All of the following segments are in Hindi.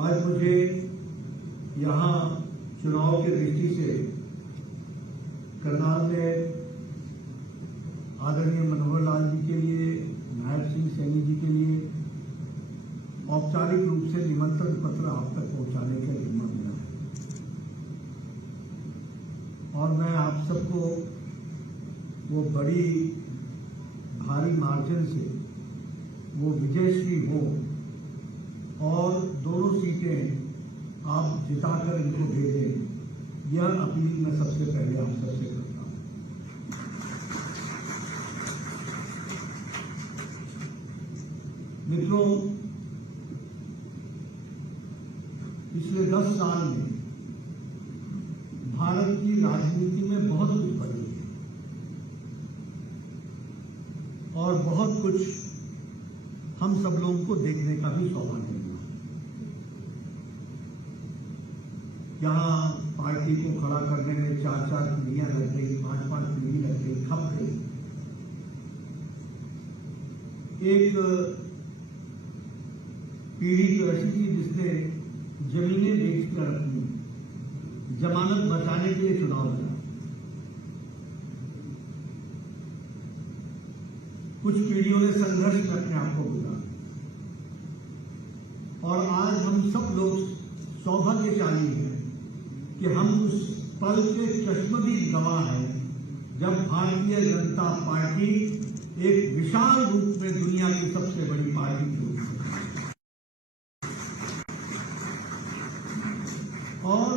आज मुझे यहाँ चुनाव की दृष्टि से करनाल में आदरणीय मनोहर लाल जी के लिए, नायब सिंह सैनी जी के लिए औपचारिक रूप से निमंत्रण पत्र आप तक पहुंचाने का जिम्मा मिला है और मैं आप सबको वो बड़ी भारी मार्जिन से वो विजयश्री हो और दोनों सीटें आप जिताकर इनको भेजें, यह अपील मैं सबसे पहले आप सबसे करता हूं। मित्रों, पिछले 10 साल में भारत की राजनीति में बहुत कुछ बदल गया और बहुत कुछ हम सब लोगों को देखने का भी सौभाग्य मिला। यहाँ पार्टी को खड़ा करने में 4-4 पीढ़ियां लग गई, 5-5 पीढ़ी लग गई, खप गई। एक पीढ़ी तो ऐसी थी जिसने जमीनें बेचकर अपनी जमानत बचाने के लिए चुनाव लड़ा। कुछ पीढ़ियों ने संघर्ष में अपने आप को गुजारा और आज हम सब लोग सौभाग्यशाली हैं कि हम उस पल के चश्मदीद गवाह हैं जब भारतीय जनता पार्टी एक विशाल रूप में दुनिया की सबसे बड़ी पार्टी थी और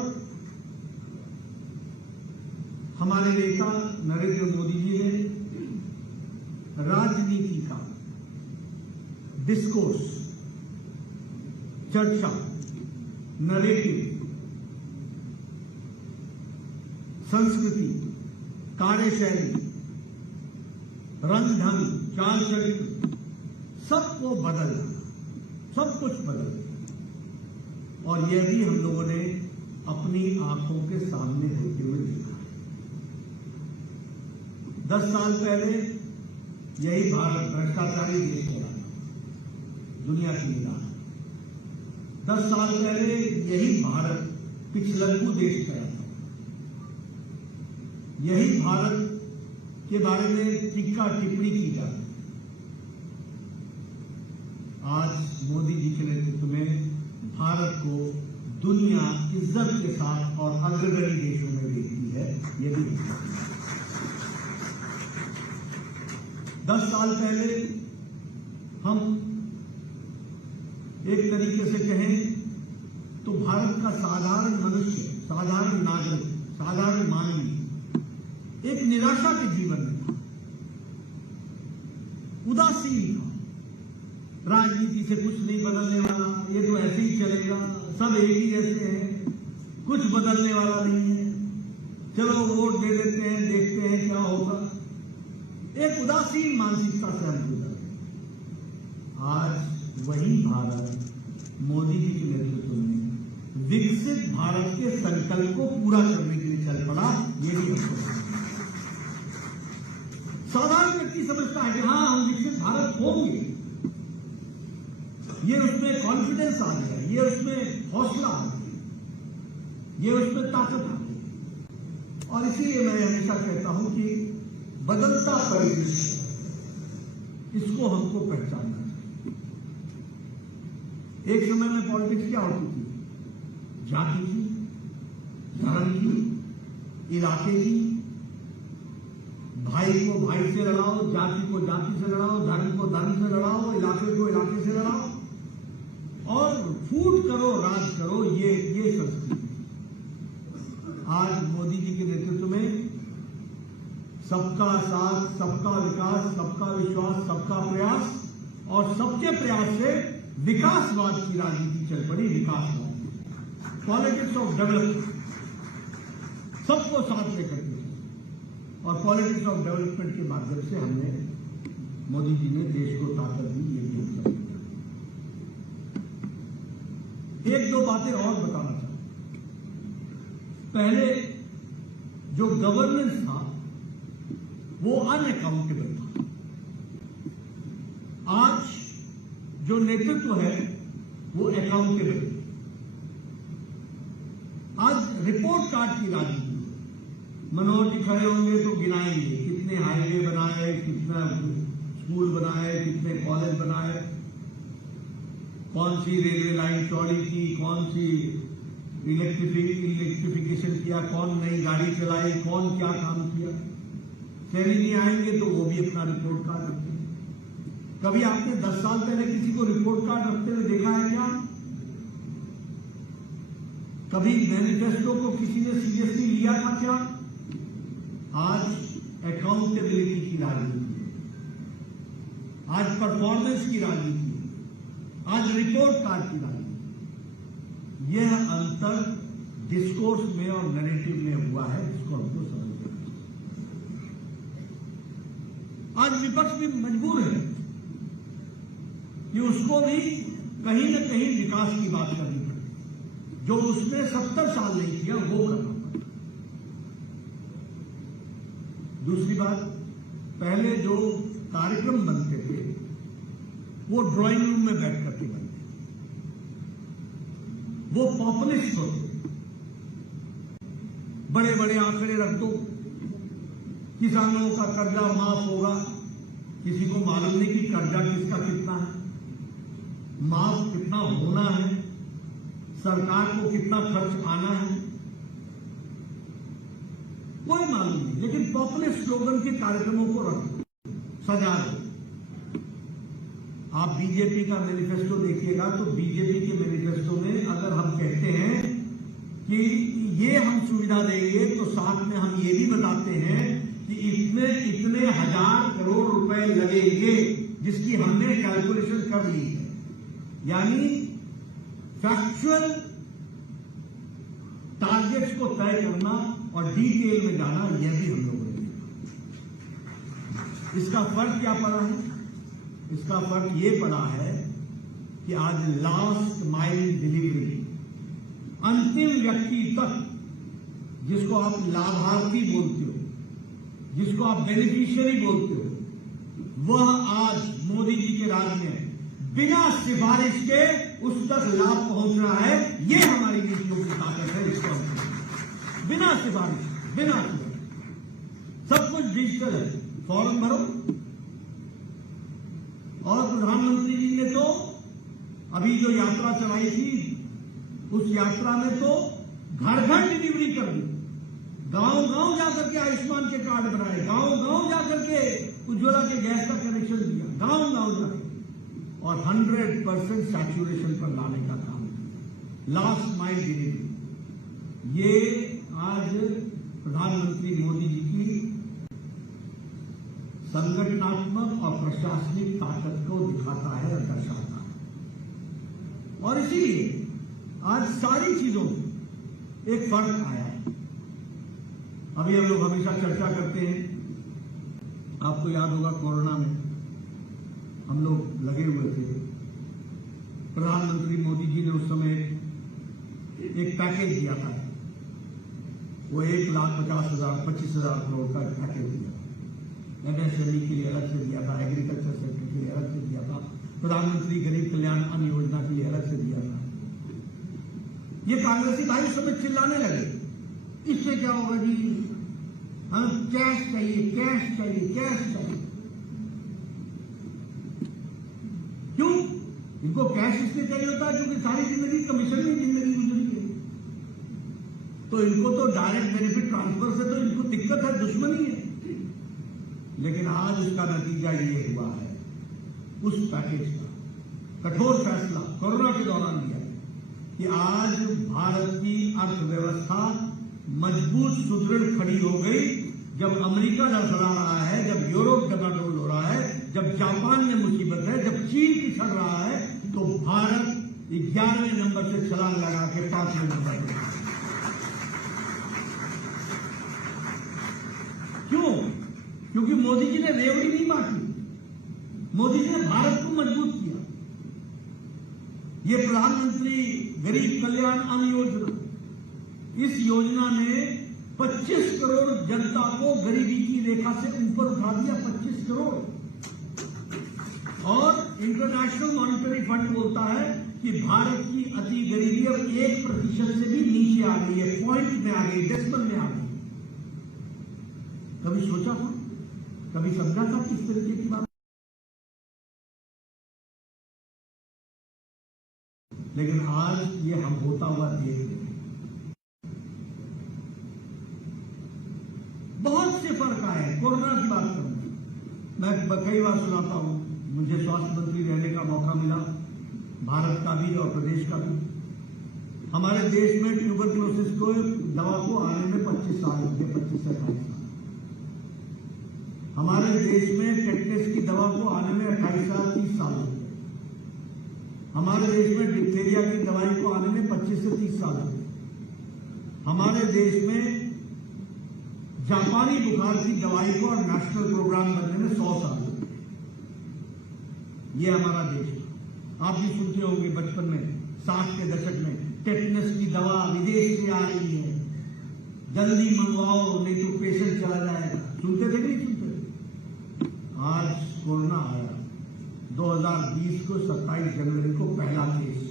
हमारे नेता नरेंद्र मोदी जी ने राजनीति का डिस्कोर्स, चर्चा, नरेटिव, संस्कृति, कार्यशैली, रंग ढंग, चाल चरित्र सबको बदल डाला, सब कुछ बदल गया और यह भी हम लोगों ने अपनी आंखों के सामने होते हुए देखा है। 10 साल पहले यही भारत भ्रष्टाचारी देश चला था, दुनिया की निगाह। 10 साल पहले यही भारत पिछलग्गू देश चला था, यही भारत के बारे में टीका टिप्पणी की जाती। आज मोदी जी के नेतृत्व में भारत को दुनिया इज्जत के साथ और अग्रगणी देशों में देखती है। ये भी 10 साल पहले हम एक तरीके से कहें तो भारत का साधारण मनुष्य, साधारण नागरिक, साधारण मानवी एक निराशा के जीवन में था, उदासीन था। राजनीति से कुछ नहीं बदलने वाला, ये तो ऐसे ही चलेगा, सब एक ही जैसे हैं, कुछ बदलने वाला नहीं है, चलो वोट दे देते हैं, देखते हैं क्या होगा। एक उदासीन मानसिकता से हम गुजर गए। आज वही भारत मोदी जी के नेतृत्व में विकसित भारत के संकल्प को पूरा करने के लिए चल पड़ा। ये भी हमको साधारण व्यक्ति समझता है कि हाँ, हम विकसित भारत होंगे, ये उसमें कॉन्फिडेंस आ गया, ये उसमें हौसला आ गया, ये उसमें ताकत आ गई। और इसीलिए मैं हमेशा कहता हूं कि बदलता परिदृश्य, इसको हमको पहचानना चाहिए। एक समय में पॉलिटिक्स क्या होती थी? जाति की, धर्म की, इलाके की, भाई को भाई से लड़ाओ, जाति को जाति से लड़ाओ, धर्म को धर्म से लड़ाओ, इलाके को इलाके से लड़ाओ और फूट करो, राज करो, ये संस्कृति। आज मोदी जी के नेतृत्व में सबका साथ, सबका विकास, सबका विश्वास, सबका प्रयास और सबके प्रयास से विकासवाद की राजनीति चल पड़ी। विकासवाद, पॉलिटिक्स ऑफ डेवलपमेंट, सबको साथ लेकर के और पॉलिटिक्स ऑफ डेवलपमेंट के माध्यम से हमने, मोदी जी ने देश को ताकत दी। ये भी हम सब एक दो बातें और बताना चाहता हूं। पहले जो गवर्नेंस था वो अनअकाउंटेबल था। आज जो नेतृत्व है वो अकाउंटेबल, रिपोर्ट कार्ड की राजनीति। मनोहर जी खड़े होंगे तो गिनाएंगे कितने हाईवे बनाए, कितना स्कूल बनाए, कितने कॉलेज बनाए, कौन सी रेलवे लाइन चौड़ी की, कौन सी इलेक्ट्रिफिकेशन किया, कौन नई गाड़ी चलाई, कौन क्या काम किया। शहरी नहीं आएंगे तो वो भी अपना रिपोर्ट कार्ड रखते हैं। कभी आपने 10 साल पहले किसी को रिपोर्ट कार्ड रखते हुए देखा है क्या? कभी मैनिफेस्टो को किसी ने सीरियसली लिया था क्या? आज अकाउंटेबिलिटी की राजनीति है, आज परफॉर्मेंस की राजनीति है, आज रिपोर्ट कार्ड की राजनीति। यह अंतर डिस्कोर्स में और नैरेटिव में हुआ है, जिसको हमको समझना है। आज विपक्ष भी मजबूर है कि उसको भी कहीं न कहीं विकास की बात करनी पड़े। जो उसने 70 साल नहीं किया वो करना पड़ा। दूसरी बात, पहले जो कार्यक्रम बनते थे वो ड्राइंग रूम में बैठ करके बनते, वो पॉपुलिस्ट होते। बड़े बड़े आंकड़े रख दो, किसानों का कर्जा माफ होगा। किसी को मालूम नहीं कि कर्जा किसका कितना है, माफ कितना होना है, सरकार को कितना खर्च आना है, कोई मालूम नहीं। लेकिन पॉपुलिस्ट स्लोगन के कार्यक्रमों को रख दो, सजा दो। आप बीजेपी का मैनिफेस्टो देखिएगा तो बीजेपी के मैनिफेस्टो में अगर हम कहते हैं कि ये हम सुविधा देंगे तो साथ में हम ये भी बताते हैं कि इसमें इतने 1000 करोड़ रुपए लगेंगे, जिसकी हमने कैलकुलेशन कर ली है। यानी फैक्चुअल टारगेट्स को तय करना और डिटेल में जाना, यह भी हम लोगों ने। इसका फर्क क्या पड़ा है? इसका फर्क ये पड़ा है कि आज लास्ट माइल डिलीवरी, अंतिम व्यक्ति तक, जिसको आप लाभार्थी बोलते हो, जिसको आप बेनिफिशियरी बोलते हो, वह आज मोदी जी के राज में बिना सिफारिश के उस तक लाभ पहुंच रहा है। ये हमारी नीतियों की ताकत है। इसको बिना सिफारिश, सब कुछ डिजिटल है। फॉर्म भरो, और प्रधानमंत्री जी ने तो अभी जो यात्रा चलाई थी, उस यात्रा में तो घर घर डिलीवरी कर दी। गांव गांव जाकर के आयुष्मान के कार्ड बनाए, गांव गांव जाकर के उज्ज्वला के गैस का कनेक्शन दिया, गांव गांव जाकर, और 100% सैचुरेशन पर लाने का काम किया। लास्ट माइल डिलीवरी, ये आज प्रधानमंत्री मोदी जी की संगठनात्मक और प्रशासनिक ताकत को दिखाता है और दर्शाता है। और इसीलिए आज सारी चीजों में एक फर्क आया है। अभी हम लोग हमेशा चर्चा करते हैं, आपको याद होगा कोरोना में हम लोग लगे हुए थे। प्रधानमंत्री मोदी जी ने उस समय एक पैकेज दिया था, वो 1,50,000 करोड़ का पैकेज दिया। एमएसएमई के लिए अलग से दिया था, एग्रीकल्चर सेक्टर के लिए अलग से दिया था, प्रधानमंत्री गरीब कल्याण अन्न योजना के लिए अलग से दिया था। ये कांग्रेसी भाई उस समय चिल्लाने लगे, इससे क्या होगा जी, हम कैश चाहिए, कैश चाहिए, कैश चाहिए। क्यों? इनको कैश इसलिए चाहिए होता है क्योंकि सारी जिंदगी कमीशन में जिंदगी गुजरी है। तो इनको तो डायरेक्ट बेनिफिट ट्रांसफर से तो इनको दिक्कत है, दुश्मनी है। लेकिन आज उसका नतीजा ये हुआ है, उस पैकेज का कठोर फैसला कोरोना के दौरान लिया है कि आज भारत की अर्थव्यवस्था मजबूत सुदृढ़ खड़ी हो गई। जब अमेरिका लड़खड़ा रहा है, जब यूरोप डगाडोल हो रहा है, जब जापान में मुसीबत है, जब चीन पिछड़ रहा है, तो भारत 11वें नंबर से छलांग लगा के 5वें नंबर पर। क्यों? क्योंकि मोदी जी ने रेवड़ी नहीं बांटी, मोदी जी ने भारत को मजबूत किया। ये प्रधानमंत्री गरीब कल्याण अन्न योजना, इस योजना ने 25 करोड़ जनता को गरीबी की रेखा से ऊपर उठा दिया। 25 करोड़। और इंटरनेशनल मॉनिटरी फंड बोलता है कि भारत की अति गरीबी अब 1% से भी नीचे आ गई है, पॉइंट में आ गई, डेसिमल में आ गई। कभी सोचा था, कभी समझा था किस तरीके की बात? लेकिन आज ये हम होता हुआ देख रहे हैं। बहुत से फर्क आए। कोरोना की बात करूं, मैं कई बार सुनाता हूं, मुझे स्वास्थ्य मंत्री रहने का मौका मिला, भारत का भी और प्रदेश का भी। हमारे देश में ट्यूबरक्लोसिस को दवा को आने में 25 साल लगे, 25 से 28 साल। हमारे देश में टेटनस की दवा को आने में 28 साल 30 साल लगे। हमारे देश में डिप्थीरिया की दवाई को आने में 25 से 30 साल लगे। हमारे देश में जापानी बुखार की दवाई को और नेशनल प्रोग्राम बनने में 100 साल लगे। ये हमारा देश है। आप भी सुनते होंगे बचपन में, 60 के दशक में, टेटनस की दवा विदेश से आ रही है, जल्दी मंगवाओ नहीं तो पेशेंट चला जाएगा। सुनते थे कि नहीं सुनते? आज कोरोना आया, 2020 को 27 जनवरी को पहला केस,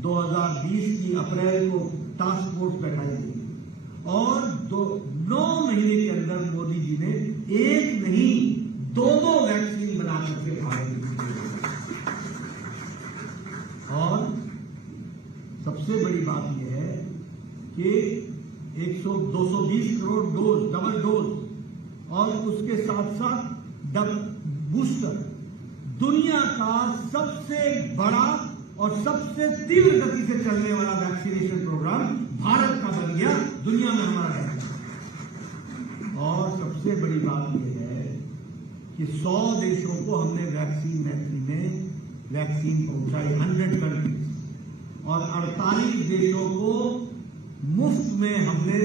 2020 की अप्रैल को टास्क फोर्स बैठाई गई और 9 महीने के अंदर मोदी जी ने एक नहीं 2 वैक्सीन बना करके भारत में। और सबसे बड़ी बात यह है कि 220 करोड़ डोज, डबल डोज और उसके साथ साथ बूस्टर, दुनिया का सबसे बड़ा और सबसे तीव्र गति से चलने वाला वैक्सीनेशन प्रोग्राम भारत का बन गया, दुनिया में हमारा है। और सबसे बड़ी बात यह है कि 100 देशों को हमने वैक्सीन मैत्री में वैक्सीन पहुंचाई, 100 कंट्रीज, और 48 देशों को मुफ्त में हमने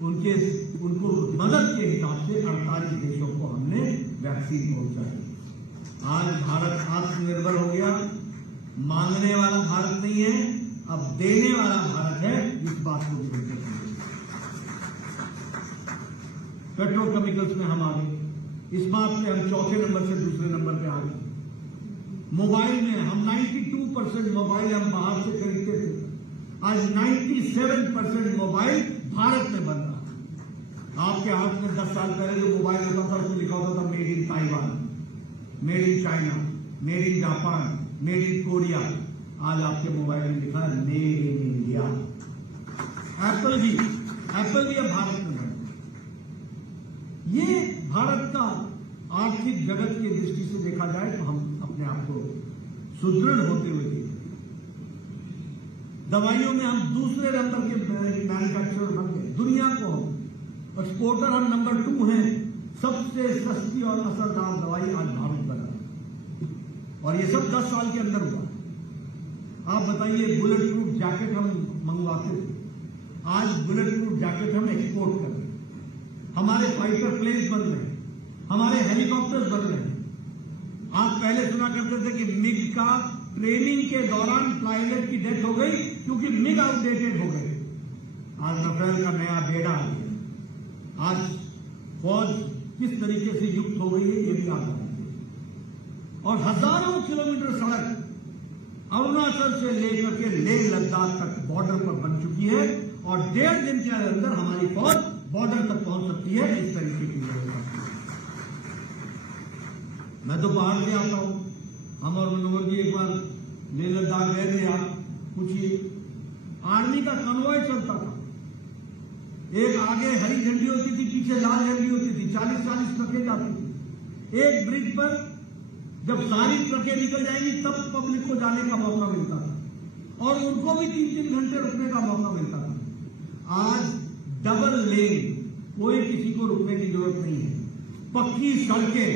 उनको मदद के हिसाब से 48 देशों को हमने वैक्सीन पहुंचाई। आज भारत आत्मनिर्भर हो गया, मांगने वाला भारत नहीं है, अब देने वाला भारत है। इस बात को ध्यान रखिए। पेट्रोकेमिकल्स में हम आ गए, इस्पात में हम चौथे नंबर से दूसरे नंबर पे आ गए। मोबाइल में हम 92% मोबाइल हम बाहर से खरीदते थे, आज 97% मोबाइल भारत में बन रहा है। आपके हाथ में 10 साल पहले जो मोबाइल होता था उसमें लिखा होता था made in Taiwan, made in China, made in Japan, made in Korea. आज आपके मोबाइल में लिखा है मेड इन इंडिया। एप्पल भी अब भारत में बना। ये भारत का आर्थिक जगत की दृष्टि से देखा जाए तो हम अपने आप को सुदृढ़ होते हुए देखते हैं। दवाइयों में हम दूसरे नंबर के मैन्युफैक्चरर बन गए, दुनिया को एक्सपोर्टर हम नंबर 2 हैं। सबसे सस्ती और असरदार दवाई आज भारत बना और ये सब 10 साल के अंदर हुआ। आप बताइए, बुलेट प्रूफ जैकेट हम मंगवाते थे, आज बुलेट प्रूफ जैकेट हम एक्सपोर्ट कर रहे हैं। हमारे फाइटर प्लेन्स बन रहे हैं, हमारे हेलीकॉप्टर्स बन रहे हैं। आप पहले सुना करते थे कि मिग का ट्रेनिंग के दौरान पायलट की डेथ हो गई क्योंकि मिग आउटडेटेड हो गए। आज राफेल का नया बेड़ा आ गया। आज फौज किस तरीके से युक्त हो गई है ये भी आप बताइए। और हजारों किलोमीटर सड़क अरुणाचल से लेकर के लेह लद्दाख तक बॉर्डर पर बन चुकी है और 1.5 दिन के अंदर हमारी फौज बॉर्डर तक पहुंच सकती है। इस तरीके की व्यवस्था मैं तो बाहर से आता हूं, हम और मनोहर जी एक बार लेह लद्दाख गए थे। आप पूछिए, आर्मी का कन्वॉय चलता था, एक आगे हरी झंडी होती थी, पीछे लाल झंडी होती थी, 40-40 ट्रकें जाती थी। एक ब्रिज पर जब सारी ट्रकें निकल जाएंगी तब पब्लिक को जाने का मौका मिलता था और उनको भी 3-3 घंटे रुकने का मौका मिलता था। आज डबल लेन, कोई किसी को रुकने की जरूरत नहीं है, पक्की सड़कें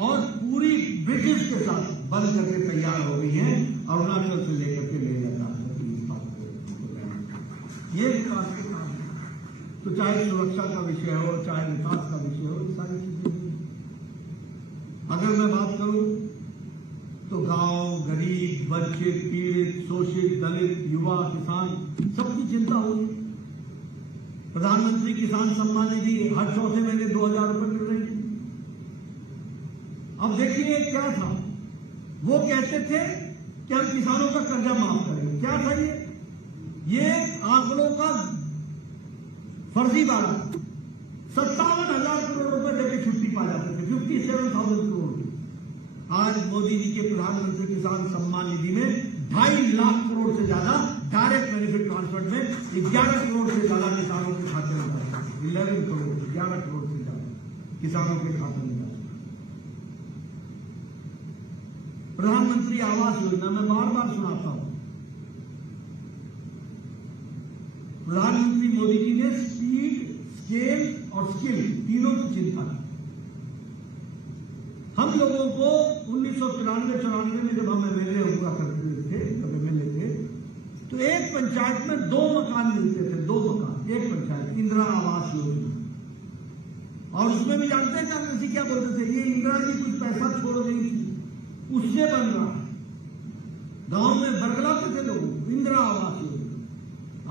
और पूरी ब्रिजेस के साथ बन करके तैयार हो गई है अरुणाचल से लेकर के लेह लद्दाख तक। ये विकास के काम है। तो चाहे सुरक्षा का विषय हो, चाहे विकास का विषय हो, ये सारी चीजें। अगर मैं बात करूं तो गांव, गरीब, वंचित, पीड़ित, शोषित, दलित, युवा, किसान, सबकी चिंता होगी। प्रधानमंत्री किसान सम्मान निधि हर चौथे महीने 2000 रुपए मिल रही है। अब देखिए क्या था, वो कहते थे कि हम किसानों का कर्जा माफ करेंगे। क्या था ये आंकड़ों का फर्जीवाड़ा। 57,000 करोड़ रुपए देके छुट्टी पा जाते थे, 57,000 करोड़। आज मोदी जी के प्रधानमंत्री किसान सम्मान निधि में 2.5 लाख करोड़ से ज्यादा डायरेक्ट बेनिफिट ट्रांसफर में 11 करोड़ से ज्यादा किसानों के खाते में जाता है। 11 करोड़ 11 करोड़ से ज्यादा किसानों के खाते में जाता है। प्रधानमंत्री आवास योजना में बार बार सुनाता हूं, प्रधानमंत्री मोदी जी ने स्पीड, स्केल और स्किल तीनों की चिंता की। हम लोगों को 1993-94 में जब हम एमएलए हुआ करते थे, जब एमएलए थे, तो एक पंचायत में 2 मकान मिलते थे, 2 मकान एक पंचायत, इंदिरा आवास योजना। और उसमें भी जानते हैं कांग्रेसी क्या बोलते थे, ये इंदिरा जी कुछ पैसा छोड़ गई थी, उससे बन रहा है। गांव में बरगलाते थे लोग, इंदिरा आवास योजना।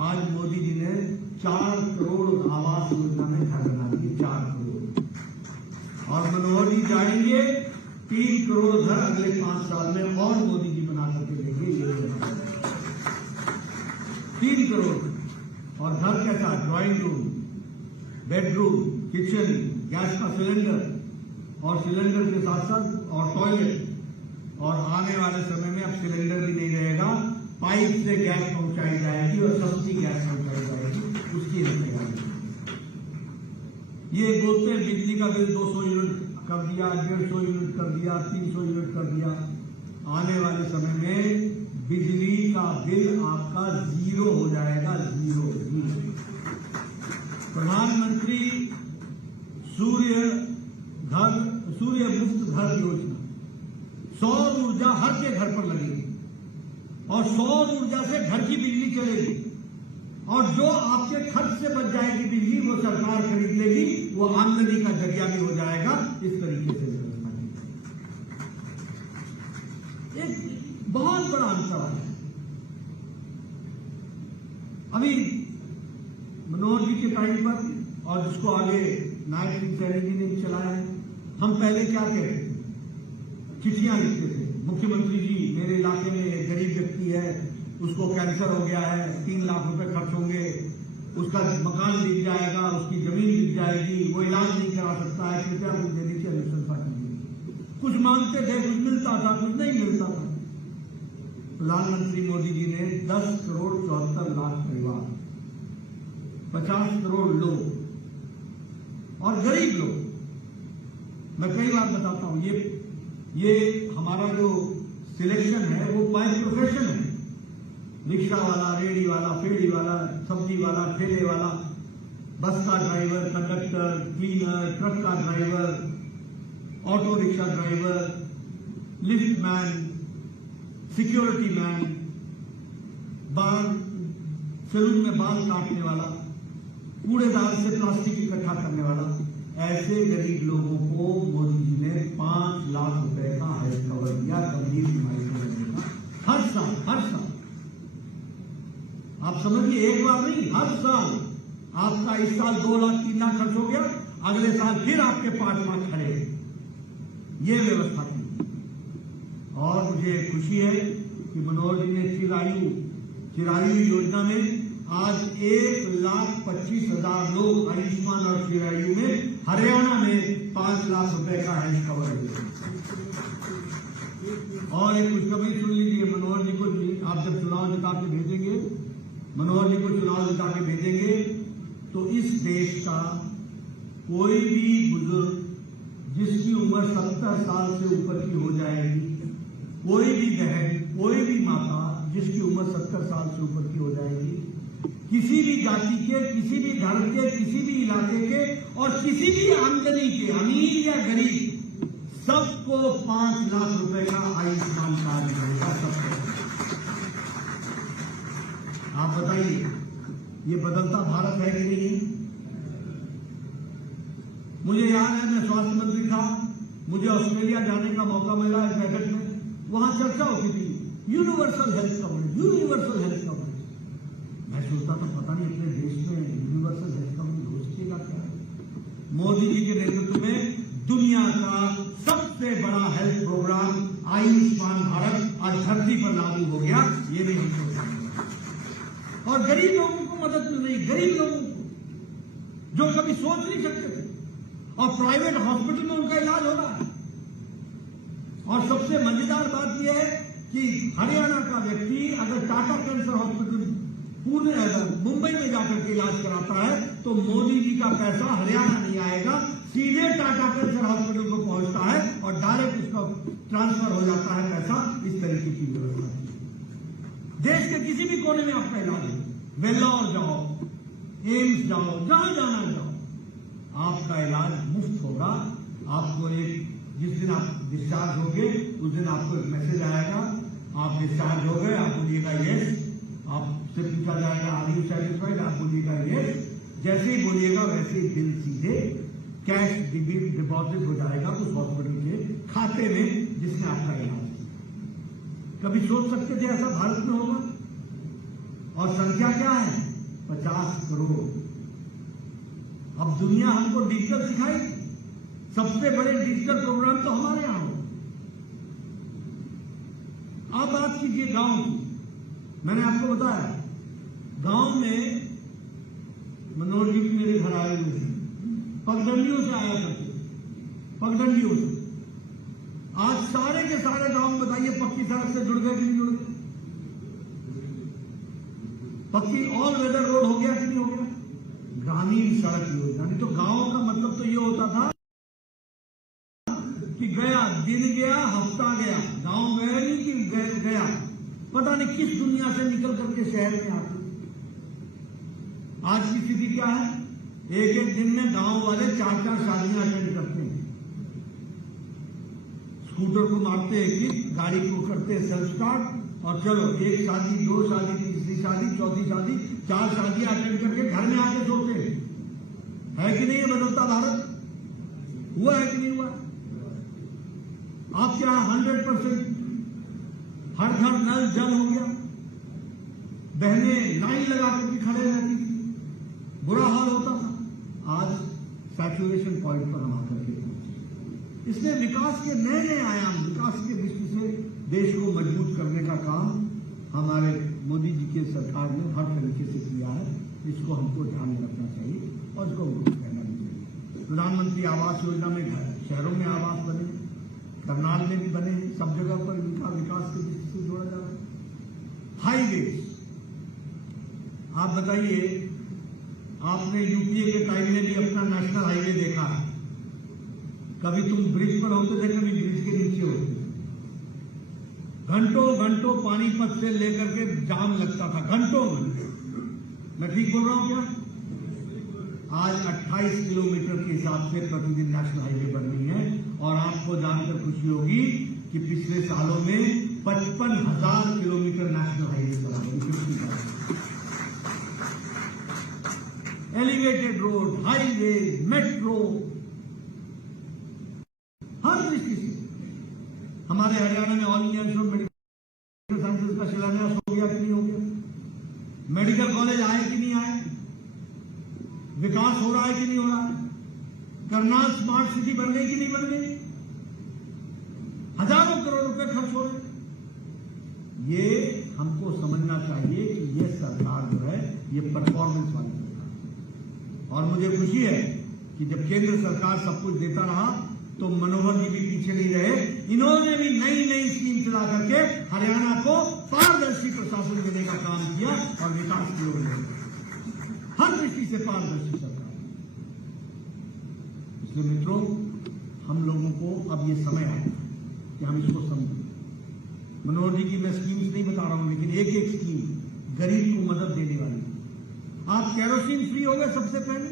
आज मोदी जी ने 4 करोड़ आवास योजना में घर बना दिए, 4 करोड़। और मनोहर जी जाएंगे 3 करोड़ घर अगले 5 साल में और मोदी जी बना करके देंगे। ये 3 करोड़। और घर कैसा, drawing room, bedroom, kitchen, gas का सिलेंडर और सिलेंडर के साथ साथ और टॉयलेट। और आने वाले समय में अब सिलेंडर भी नहीं रहेगा, पाइप से गैस पहुंचाई जाएगी और सस्ती गैस पहुंचाई जाएगी, उसकी तैयारी। ये बोलते हैं बिजली का बिल 200 यूनिट कर दिया, 150 यूनिट कर दिया, 300 यूनिट कर दिया। आने वाले समय में बिजली का बिल आपका 0 हो जाएगा, 0। प्रधानमंत्री सूर्य मुफ्त घर योजना, सौर ऊर्जा हर के घर पर लगेगी और सौर ऊर्जा से घर की बिजली चलेगी। और जो आपके खर्च से बच जाएगी बिजली, वो सरकार खरीद लेगी, वो आमदनी का जरिया भी हो जाएगा। इस तरीके से व्यवस्था की एक बहुत बड़ा अंतर है। अभी मनोहर जी के टाइम पर और जिसको आगे नायब सिंह सैनी जी ने चलाया है, हम पहले क्या कहते थे, चिट्ठियां लिखते थे, मुख्यमंत्री जी मेरे इलाके में एक गरीब व्यक्ति है, उसको कैंसर हो गया है, 3 लाख रुपए खर्च होंगे, उसका मकान बिक जाएगा, उसकी जमीन बिक जाएगी, वो इलाज नहीं करा सकता है, कृपया कुछ देने की अनुशंसा कीजिए। कुछ मांगते थे, कुछ मिलता था, कुछ नहीं मिलता था। प्रधानमंत्री मोदी जी ने 10 करोड़ 74 लाख परिवार, 50 करोड़ लोग और गरीब लोग, मैं कई बार बताता हूं, ये हमारा जो सिलेक्शन है वो बाय प्रोफेशन है। रिक्शा वाला, रेडी वाला, फेरी वाला, सब्जी वाला, ठेले वाला, बस का ड्राइवर, कंडक्टर, क्लीनर, ट्रक का driver, auto rickshaw driver, lift man, security man, salon में बाल काटने वाला, कूड़ेदार से प्लास्टिक इकट्ठा करने वाला, ऐसे गरीब लोगों को मोदी जी ने 5 लाख रुपए का हेल्थ कवर दिया, गंभीर बीमारी को लगने का, हर साल। आप समझिए, एक बार नहीं, हर साल। आपका इस साल 2 लाख 3 लाख खर्च हो गया, अगले साल फिर आपके 5 लाख खड़े, ये व्यवस्था की। और मुझे खुशी है कि मनोहर जी ने चिरायु योजना में आज 1,25,000 लोग आयुष्मान और चिरायु में हरियाणा में 5 लाख रुपए का हेल्थ कवर दिया। और एक खुशखबरी सुन लीजिए, मनोहर जी को आप जब चुनाव जिता के भेजेंगे, मनोहर जी को चुनाव जिता के भेजेंगे, तो इस देश का कोई भी बुजुर्ग जिसकी उम्र 70 साल से ऊपर की हो जाएगी, कोई भी बहन, कोई भी माता जिसकी उम्र 70 साल से ऊपर की हो जाएगी, किसी भी जाति के, किसी भी धर्म के, किसी भी इलाके के और किसी भी आमदनी के, अमीर या गरीब, सबको 5 लाख रुपए का आयुष्मान कार्ड मिलेगा, सबको। आप बताइए, ये बदलता भारत है कि नहीं है? मुझे याद है, मैं स्वास्थ्य मंत्री था, मुझे ऑस्ट्रेलिया जाने का मौका मिला इस बैठक में, वहां चर्चा होती थी universal health coverage, universal health coverage. मैं सोचता था पता नहीं अपने देश में यूनिवर्सल हेल्थ कवरेज हो सकेगा क्या? मोदी जी के नेतृत्व में दुनिया का सबसे बड़ा हेल्थ प्रोग्राम आयुष्मान भारत आज धरती पर लागू चालू हो गया, ये भी हमको जानना है। और गरीब लोगों को मदद मिल रही, गरीब लोगों को जो कभी सोच नहीं सकते थे, और प्राइवेट हॉस्पिटल में उनका इलाज हो रहा है। और सबसे मजेदार बात यह है कि हरियाणा का व्यक्ति अगर टाटा कैंसर हॉस्पिटल पुणे मुंबई में जाकर के इलाज कराता है तो मोदी जी का पैसा हरियाणा नहीं आएगा, सीधे टाटा कैंसर हॉस्पिटल को पहुंचता है और डायरेक्ट उसका ट्रांसफर हो जाता है पैसा। इस तरीके की व्यवस्था है। देश के किसी भी कोने में आपका इलाज है, वेल्लोर जाओ, एम्स जाओ, जहां जाना जाओ, आपका इलाज मुफ्त होगा। आपको जिस दिन आप डिस्चार्ज होंगे उस दिन आपको एक मैसेज आएगा, आप डिस्चार्ज हो गए, आप बोलिएगा यस, आपसे पूछा जाएगा आर यू सेटिस्फाइड, आप बोलिएगा यस। जैसे ही बोलिएगा वैसे ही बिल सीधे कैश डिपॉजिट हो जाएगा उस हॉस्पिटल के खाते में जिसने आपका इलाज किया। कभी सोच सकते थे ऐसा भारत में होगा? और संख्या क्या है? 50 करोड़। अब दुनिया हमको डिजिटल सिखाई, सबसे बड़े डिजिटल प्रोग्राम तो हमारे यहां हो। आप बात कीजिए गांव की। मैंने आपको बताया गांव में मनोज जी मेरे घर आए हुए थे, पगडंडियों से आया करते, पगडंडियों से। आज सारे के सारे गांव में बताइए पक्की सड़क से जुड़ गए कि नहीं जुड़ गए? पक्की ऑल वेदर रोड हो गया कि नहीं हो गया? ग्रामीण सड़क योजना। नहीं तो गांव का मतलब तो ये होता था कि गया दिन गया हफ्ता गया, गांव गया नहीं कि गया पता नहीं किस दुनिया से निकल करके शहर में आते। आज की स्थिति क्या है? एक एक दिन में गांव वाले 4-4 शादियां अटेंड करते हैं। स्कूटर को मारते हैं कि गाड़ी को करते सेल्फ स्टार्ट और चलो एक शादी, 2 शादी, तीसरी शादी, चौथी शादी, 4 शादियां अटेंड करके घर में आके सोते हैं। है कि नहीं ये बदलता भारत? हुआ है कि नहीं हुआ? आपके यहां 100% हर घर नल जल हो गया। बहनें लाइन लगा करके खड़े रहती थी, बुरा हाल होता था। आज सैचुरेशन पॉइंट पर हम आकर के पहुंचे। इसलिए विकास के नए नए आयाम, विकास के दृष्टि से देश को मजबूत करने का काम हमारे मोदी जी के सरकार ने हर तरीके से किया है। इसको हमको ध्यान में रखना चाहिए और इसको हमको कहना भी चाहिए। प्रधानमंत्री आवास योजना में शहरों में आवास बने, करनाल में भी बने, सब जगह पर इनका विकास के दृष्टि से जोड़ा जा रहा है। हाईवे, आप बताइए, आपने यूपीए के टाइम में भी अपना नेशनल हाईवे देखा है। कभी तुम ब्रिज पर होते थे, कभी ब्रिज के नीचे होते थे। घंटों घंटों पानीपत से लेकर के जाम लगता था, घंटों घंटों। मैं ठीक बोल रहा हूं क्या? आज 28 किलोमीटर के हिसाब से प्रतिदिन नेशनल हाईवे बन रही है। और आपको जानकर खुशी होगी कि पिछले सालों में 55,000 किलोमीटर नेशनल हाईवे चला है। एलिवेटेड रोड, हाईवे, मेट्रो, हर दृष्टि से हमारे हरियाणा में all India institute of medical sciences का शिलान्यास हो गया कि नहीं हो गया? मेडिकल कॉलेज आए कि नहीं आए? विकास हो रहा है कि नहीं हो रहा है? करनाल स्मार्ट सिटी बन गई कि नहीं बन गई? हजारों करोड़ रुपए खर्च हो रहे। ये हमको समझना चाहिए कि ये सरकार जो है ये परफॉर्मेंस वाली सरकार है। और मुझे खुशी है कि जब केंद्र सरकार सब कुछ देता रहा तो मनोहर जी भी पीछे नहीं रहे। इन्होंने भी नई नई स्कीम चला करके हरियाणा को पारदर्शी प्रशासन देने का काम किया और विकास की ओर हर दृष्टि से पारदर्शी सरकार। इसलिए मित्रों, हम लोगों को अब ये समय आया कि हम इसको समझें। मनोहर जी की मैं स्कीम्स नहीं बता रहा हूं, लेकिन एक एक स्कीम गरीब को मदद देने वाली। आप केरोसिन फ्री हो गए सबसे पहले,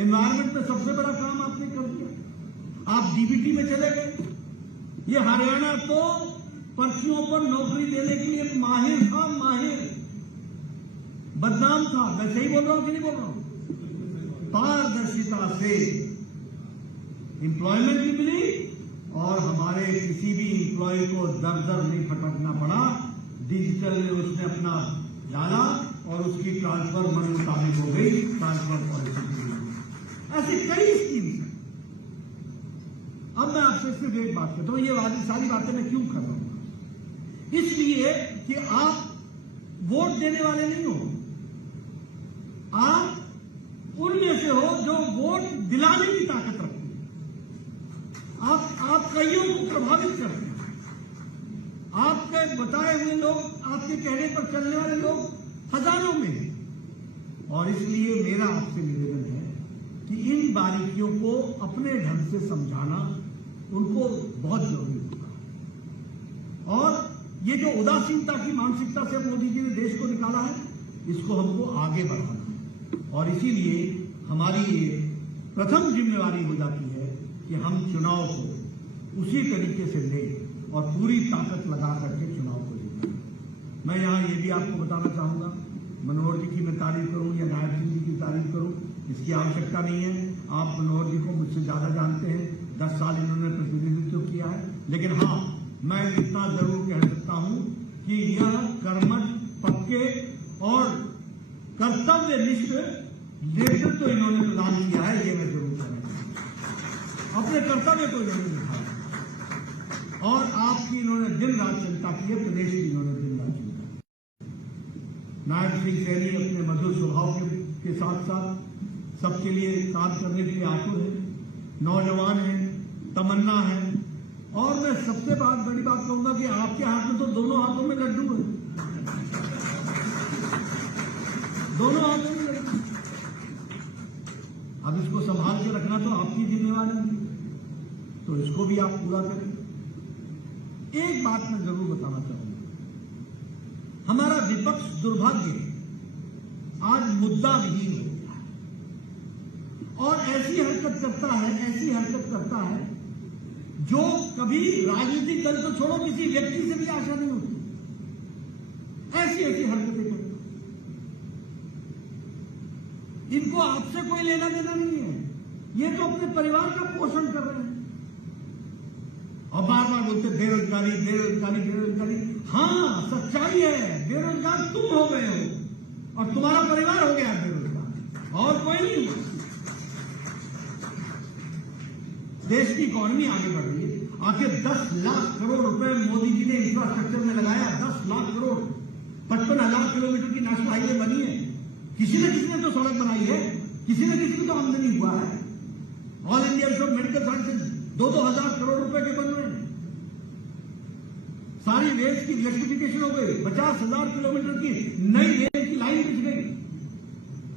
एनवायरमेंट में सबसे बड़ा काम आपने कर दिया। आप डीबीटी में चले गए। ये हरियाणा को पर्चियों पर नौकरी देने के लिए माहिर था, माहिर बदनाम था। मैं सही बोल रहा हूं कि नहीं बोल रहा हूं? पारदर्शिता से एम्प्लॉयमेंट भी मिली और हमारे किसी भी एम्प्लॉय को दर दर नहीं फटकना पड़ा। डिजिटल में उसने अपना डाला और उसकी ट्रांसफर मन मुताबिक हो गई, ट्रांसफर पॉलिसी। ऐसी कई स्कीम है। अब मैं आपसे सिर्फ एक बात करता हूं, ये सारी बातें मैं क्यों कर रहा हूं? इसलिए कि आप वोट देने वाले नहीं हो, आप उनमें से हो जो वोट दिलाने की ताकत रखते हैं। आप कईयों को प्रभावित करते हैं। आपके बताए हुए लोग, आपके कहने पर चलने वाले लोग हजारों में हैं। और इसलिए मेरा आपसे निवेदन है कि इन बारीकियों को अपने ढंग से समझाना उनको बहुत जरूरी होगा। और ये जो उदासीनता की मानसिकता से मोदी जी ने देश को निकाला है, इसको हमको आगे बढ़ाना है। और इसीलिए हमारी ये प्रथम जिम्मेवारी हो जाती है कि हम चुनाव को उसी तरीके से लें और पूरी ताकत लगा करके चुनाव को जीतें। मैं यहाँ ये भी आपको बताना चाहूंगा, मनोहर जी की मैं तारीफ करूं या नायब सिंह जी की तारीफ करूं, इसकी आवश्यकता नहीं है। आप मनोहर जी को मुझसे ज्यादा जानते हैं, 10 साल इन्होंने प्रतिनिधित्व किया है। लेकिन हाँ, मैं इतना जरूर कह सकता हूं कि यह कर्मठ, पक्के और कर्तव्यनिष्ठ नेतृत्व तो इन्होंने प्रदान किया है, ये मैं जरूर कहूंगा। अपने कर्तव्य को इन्होंने दिखाया और आपकी इन्होंने दिन रात चिंता की है, प्रदेश की इन्होंने दिन रात चिंता की। नायब सिंह सैनी अपने मधुर स्वभाव के साथ साथ सबके लिए काम करने के लिए आतुर है, नौजवान है, तमन्ना है। और मैं सबसे बड़ी बात कहूंगा कि आपके हाथ में तो दोनों हाथों में लड्डू है, दोनों हाथों में लड्डू। अब इसको संभाल के रखना तो आपकी जिम्मेवारी है, तो इसको भी आप पूरा करें। एक बात मैं जरूर बताना चाहूंगा, हमारा विपक्ष दुर्भाग्य आज मुद्दा विहीन हो गया है और ऐसी हरकत करता है जो कभी राजनीतिक दल को छोड़ो, किसी व्यक्ति से भी आशा नहीं होती। ऐसी हरकतें करता, इनको आपसे कोई लेना देना नहीं है। ये तो अपने परिवार का पोषण कर रहे हैं और बार बार बोलते बेरोजगारी बेरोजगारी बेरोजगारी। हाँ, सच्चाई है, बेरोजगार तुम हो गए हो और तुम्हारा परिवार हो गया बेरोजगार, और कोई नहीं। देश की इकोनॉमी आगे बढ़ रही है। आखिर 10 लाख करोड़ रुपए मोदी जी ने इंफ्रास्ट्रक्चर में लगाया, 10 लाख करोड़, 55,000 किलोमीटर की नेशनल हाईवे बनी है। किसी न किसी ने तो सड़क बनाई है, किसी न किसी को तो आमदनी हुआ है। All India institute of medical sciences 2-2 हजार करोड़ रुपए के बन रहे हैं। सारी रेल की इलेक्ट्रिफिकेशन हो गई, 50,000 किलोमीटर की नई रेल की लाइन बिछ गई।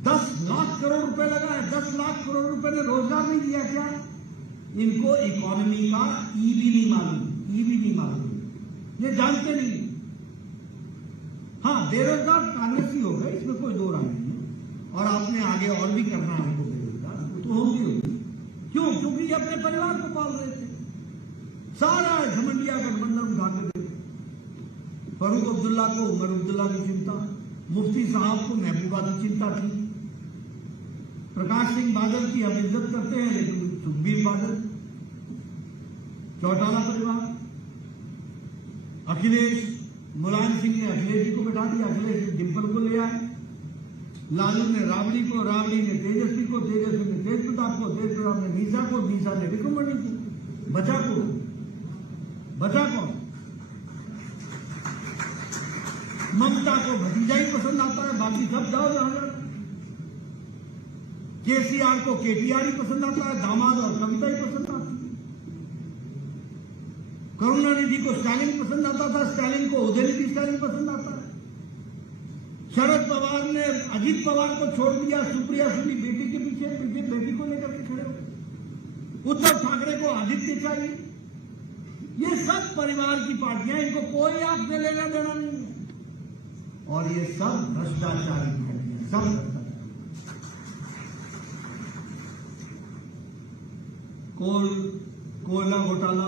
10 लाख करोड़ रुपए लगा है। 10 लाख करोड़ रुपए ने रोजगार नहीं दिया क्या? इनको इकोनॉमी का ईवी नहीं मालूम, ये जानते नहीं। हाँ, बेरोजगार कांग्रेस ही हो गए, इसमें कोई दो राय नहीं है। और आपने आगे और भी करना है हमको बेरोजगार, वो तो होंगे। क्यों? क्योंकि ये अपने परिवार को पाल रहे थे। सारा झमंडिया गठबंधन उठा के देते। फारूक अब्दुल्ला को उमर अब्दुल्ला की चिंता, मुफ्ती साहब को महबूबा की चिंता थी, प्रकाश सिंह बादल की हम इज्जत करते हैं लेकिन सुखबीर बादल, चौटाला परिवार, अखिलेश, मुलायम सिंह ने अखिलेश जी को बैठा दिया, अखिलेश डिंपल को ले आए, लालू ने राबड़ी को, राबड़ी ने तेजस्वी को, तेजस्वी ने तेज प्रताप को, तेज प्रताप ने मीसा को, मीसा ने विक्रमणि को। बचा कौन? ममता को भतीजा ही पसंद आता है, बाकी सब जाओ जहां जाओ। केसीआर को केटीआर ही पसंद आता है, दामाद और कविता ही पसंद आती है। करुणानिधि को स्टालिन पसंद आता था, स्टालिन को उदयनिधि स्टालिन पसंद आता है। शरद पवार ने अजीत पवार को छोड़ दिया, सुप्रिया सुनी बेटी के पीछे बेटी को लेकर के खड़े हो। उद्धव ठाकरे को आदित्य चाहिए। ये सब परिवार की पार्टियां, इनको कोई आपसे लेना देना नहीं है। और ये सब भ्रष्टाचारी पार्टियां, सब भ्रष्टाचार। कोयला घोटाला,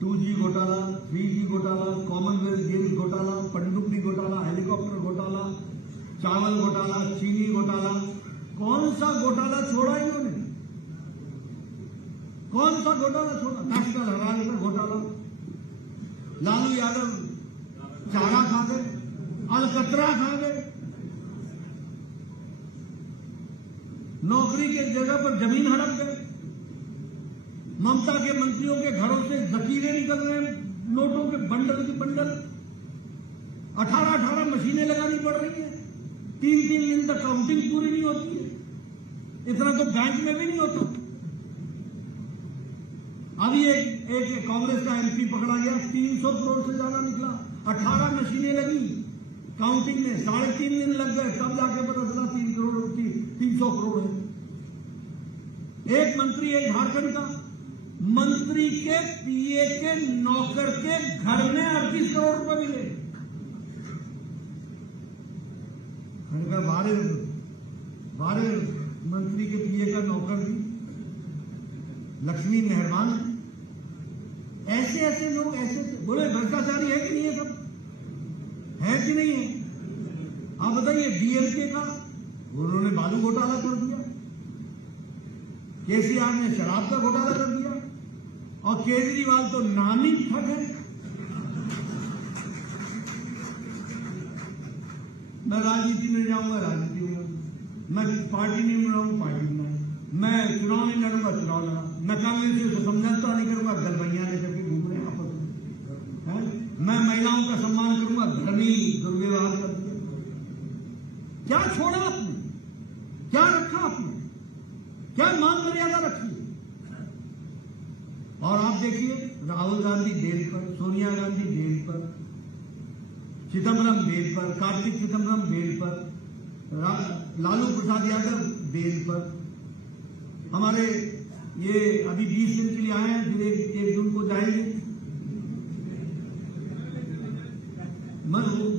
2G घोटाला, 3G घोटाला, कॉमनवेल्थ गेम्स घोटाला, पनडुब्बी घोटाला, हेलीकॉप्टर घोटाला, चावल घोटाला, चीनी घोटाला। कौन सा घोटाला छोड़ा इन्होंने? कौन सा घोटाला छोड़ा? नेशनल हराने का घोटाला। लालू यादव चारा खा गए, अलकतरा खा गए, नौकरी की जगह पर जमीन हड़प गए। ममता के मंत्रियों के घरों से जखीरे निकल रहे हैं, नोटों के बंडल के बंडल। 18 मशीनें लगानी पड़ रही है, 3 दिन तक काउंटिंग पूरी नहीं होती है। इतना तो बैंक में भी नहीं होता। अभी एक कांग्रेस का एमपी पकड़ा गया, 300 करोड़ से ज्यादा निकला। 18 मशीनें लगी काउंटिंग में, 3.5 दिन लग गए, तब जाके पता चला 300 करोड़ है। एक मंत्री है झारखंड का, मंत्री के पीए के नौकर के घर में 38 करोड़ रुपए मिले। बारह मंत्री के पीए का नौकर भी लक्ष्मी मेहरबान है। ऐसे लोग ऐसे बोले भ्रष्टाचारी है कि नहीं है? सब है कि नहीं है? आप बताइए। डीएमके का उन्होंने बालू घोटाला कर दिया, केसीआर ने शराब का घोटाला कर दिया, और केजरीवाल तो नामी ठग है। मैं राजनीति में जाऊंगा, राजनीति में मैं पार्टी नहीं बनाऊंगा, पार्टी बनाऊंगा, मैं चुनाव नहीं लड़ूंगा, चुनाव लड़ा, मैं कांग्रेस से समझौता नहीं करूंगा, गलबैया लेकर के घूम रहे हैं आपस में। मैं महिलाओं का सम्मान करूंगा, धर्मी दुर्व्यवहार कर दिया। क्या छोड़ा आपने? क्या रखा आपने? क्या मान मर्यादा रखी? और आप देखिए, राहुल गांधी बेल पर, सोनिया गांधी बेल पर, चिदम्बरम बेल पर, कार्तिक चिदम्बरम बेल पर, लालू प्रसाद यादव बेल पर, हमारे ये अभी 20 दिन के लिए आए हैं, फिर 1 जून को जाएंगे।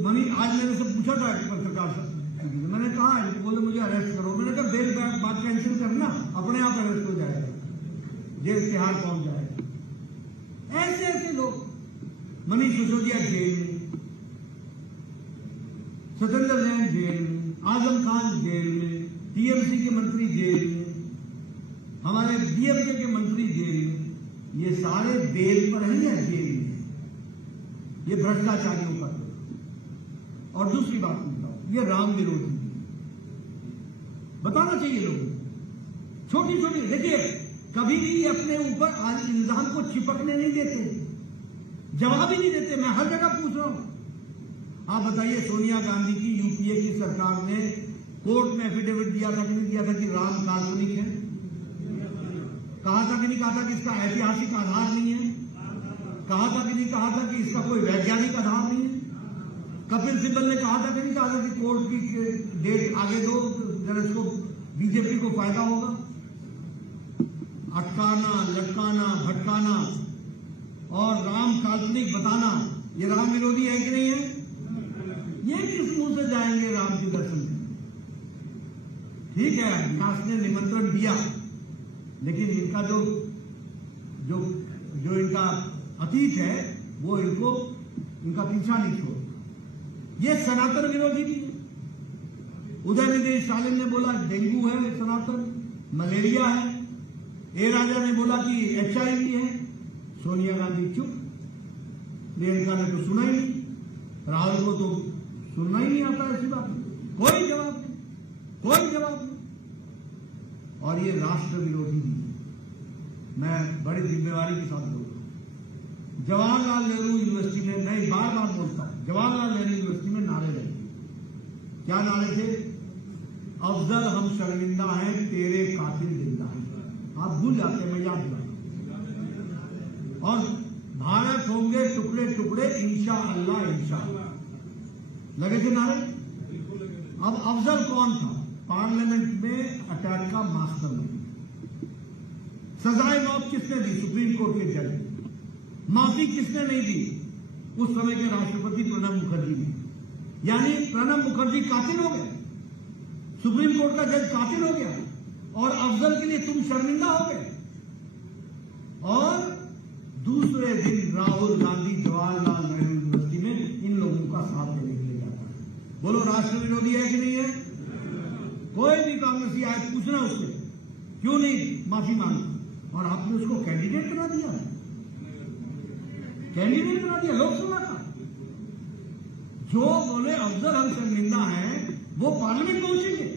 मनी आज मैंने से पूछा था पत्रकार से, मैंने कहा, बोले मुझे अरेस्ट करो। मैंने कहा बेल बात कैंसिल करना, अपने आप अरेस्ट हो जाएगा, जेल तिहाड़ पहुंच जाएगा। ऐसे लोग, मनीष सिसोदिया जेल में, सत्येंद्र जैन जेल में, आजम खान जेल में, टीएमसी के मंत्री जेल में, हमारे डीएमके के मंत्री जेल में। ये सारे बेल पर ही है, जेल में। ये भ्रष्टाचारियों का। और दूसरी बात बताओ, ये राम विरोधी बताना चाहिए लोगों को। छोटी देखिए, कभी भी अपने ऊपर इल्जाम को चिपकने नहीं देते, जवाब ही नहीं देते। मैं हर जगह पूछ रहा हूं। आप बताइए, सोनिया गांधी की यूपीए की सरकार ने कोर्ट में एफिडेविट दिया था कि नहीं दिया था कि राम काल्पनिक है? कहा था कि नहीं कहा था कि इसका ऐतिहासिक आधार नहीं है? कहा था कि नहीं कहा था कि इसका कोई वैज्ञानिक आधार नहीं है? कपिल सिब्बल ने कहा था कि नहीं कहा था कि कोर्ट की डेट आगे दो, जरा इसको बीजेपी को फायदा होगा? अटकाना, लटकाना, भटकाना और राम काल्पनिक बताना, ये राम विरोधी है कि नहीं है? ये किस मुंह से जाएंगे राम के दर्शन करने? ठीक है, व्यास ने निमंत्रण दिया, लेकिन इनका जो इनका अतीत है वो इनका पीछा नहीं छोड़। ये सनातन विरोधी भी है। उदयनिधि स्टालिन ने बोला डेंगू है सनातन, मलेरिया है। ए राजा ने बोला कि HIV है। सोनिया गांधी चुप, प्रियंका ने तो सुना ही नहीं, राहुल को तो सुनना ही नहीं आता ऐसी बात। कोई जवाब नहीं। और ये राष्ट्र विरोधी भी है। मैं बड़ी जिम्मेवारी के साथ बोल रहा हूं। जवाहरलाल नेहरू यूनिवर्सिटी में, मैं बार बोलता हूं, जवाहरलाल नेहरू यूनिवर्सिटी में नारे लगे। क्या नारे थे? अफजल हम शर्मिंदा हैं, तेरे कातिल जिंदा हैं। आप भूल जाते हैं, मैं याद दिलाता। और भारत होंगे टुकड़े टुकड़े, इंशाअल्लाह इंशाअल्लाह, लगे थे नारे। अब अफजल कौन था? पार्लियामेंट में अटैक का मास्टरमाइंड। सजाए मौत किसने दी? सुप्रीम कोर्ट के जज। माफी किसने नहीं दी? उस समय के राष्ट्रपति प्रणब मुखर्जी ने। यानी प्रणब मुखर्जी कातिल हो गए, सुप्रीम कोर्ट का जज कातिल हो गया, और अफजल के लिए तुम शर्मिंदा हो गए। और दूसरे दिन राहुल गांधी जवाहरलाल नेहरू यूनिवर्सिटी में इन लोगों का साथ देने के लिए जाता है। बोलो राष्ट्र विरोधी है कि नहीं है? कोई भी कांग्रेसी आए, पूछना उससे क्यों नहीं माफी मांगी, और आपने उसको कैंडिडेट बना दिया लोकसभा का। जो बोले अफजल हम शर्मिंदा हैं, वो पार्लियामेंट पहुंचेंगे।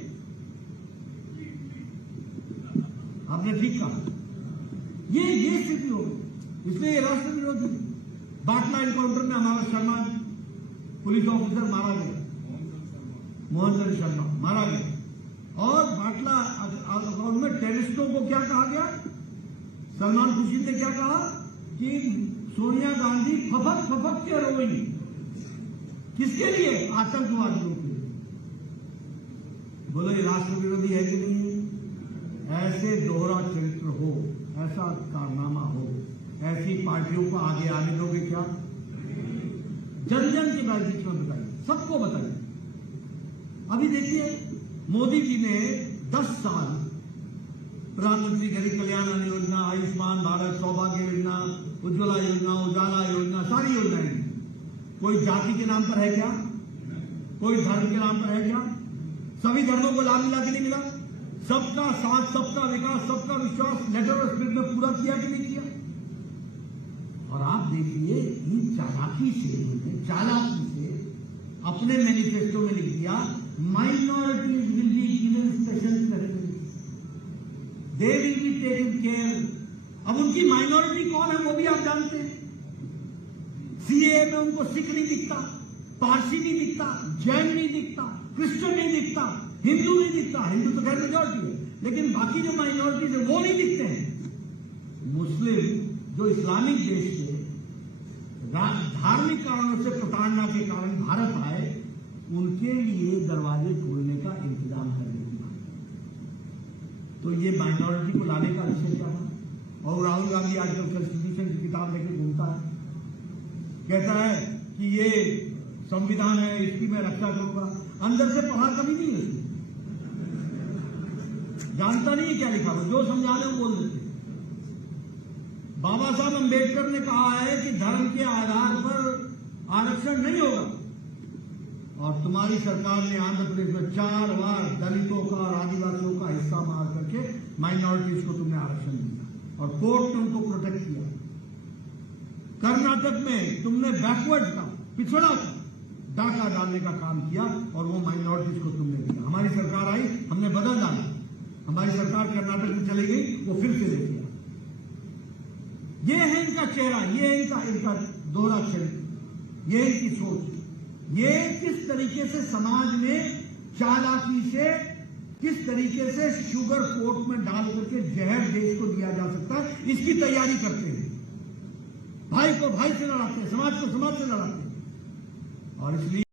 आपने ठीक कहा, ये स्थिति हो गई। इसलिए राष्ट्र विरोधी। बाटला एनकाउंटर में हमारा शर्मा पुलिस ऑफिसर मारा गया, मोहन चंद शर्मा मारा गया। और बाटला अकाउंट में टेररिस्टों को क्या कहा गया? सलमान खुर्शीद ने क्या कहा कि सोनिया गांधी फफक फफक के रोई। किसके लिए? आतंकवादियों के लिए। बोलो ये राष्ट्र विरोधी है कि नहीं है? ऐसे दोहरा चरित्र हो, ऐसा कारनामा हो, ऐसी पार्टियों को आगे आने दोगे क्या? जन जन के बीच में बताइए, सबको बताइए। अभी देखिए मोदी जी ने 10 साल प्रधानमंत्री गरीब कल्याण अन्न योजना, आयुष्मान भारत, सौभाग्य योजना, उज्ज्वला योजना, उजाला योजना, सारी योजनाएं दी। कोई जाति के नाम पर है क्या? कोई धर्म के नाम पर है क्या? सभी धर्मों को लाभ मिला कि नहीं मिला? सबका साथ, सबका विकास, सबका विश्वास लेटर और स्पिरिट में पूरा किया कि नहीं किया? और आप देखिए इन चालाकी से अपने मैनिफेस्टो में लिख दिया minorities will be given special preference, they will be taken care. अब उनकी माइनॉरिटी कौन है वो भी आप जानते हैं। सीए में उनको सिख नहीं दिखता, पारसी नहीं दिखता, जैन नहीं दिखता, क्रिश्चियन नहीं दिखता, हिंदू नहीं दिखता। हिंदू तो खैर मेजॉरिटी है, लेकिन बाकी जो माइनॉरिटीज है वो नहीं दिखते हैं। मुस्लिम जो इस्लामिक देश से धार्मिक कारणों से प्रताड़ना के कारण भारत आए, उनके लिए दरवाजे खोलने का इंतजाम करने की बात। तो ये माइनॉरिटी को लाने का विषय क्या था? और राहुल गांधी आजकल कॉन्स्टिट्यूशन की किताब लेकर घूमता है, कहता है कि ये संविधान है, इसकी मैं रक्षा करूंगा। अंदर से पढ़ा कभी नहीं है उसने, जानता नहीं है क्या लिखा हुआ, जो समझा रहे वो बोल देते। बाबा साहब अंबेडकर ने कहा है कि धर्म के आधार पर आरक्षण नहीं होगा, और तुम्हारी सरकार ने आंध्र प्रदेश में 4 बार दलितों का और आदिवासियों का हिस्सा मार करके माइनॉरिटीज को तुमने आरक्षण दिया और कोर्ट ने उनको प्रोटेक्ट किया। कर्नाटक में तुमने बैकवर्ड का, पिछड़ा का डाका डालने का काम किया और वो माइनॉरिटीज को तुमने दिया। हमारी सरकार आई, हमने बदल डाला, हमारी सरकार कर्नाटक में चली गई, वो फिर से ले किया। ये है इनका चेहरा, ये इनका दोहरा चरित्र, ये इनकी सोच। ये किस तरीके से समाज में चालाकी से, किस तरीके से शुगर कोट में डाल करके जहर देश को दिया जा सकता है, इसकी तैयारी करते हैं। भाई को भाई से लड़ाते हैं, समाज को समाज से लड़ाते हैं। और इसलिए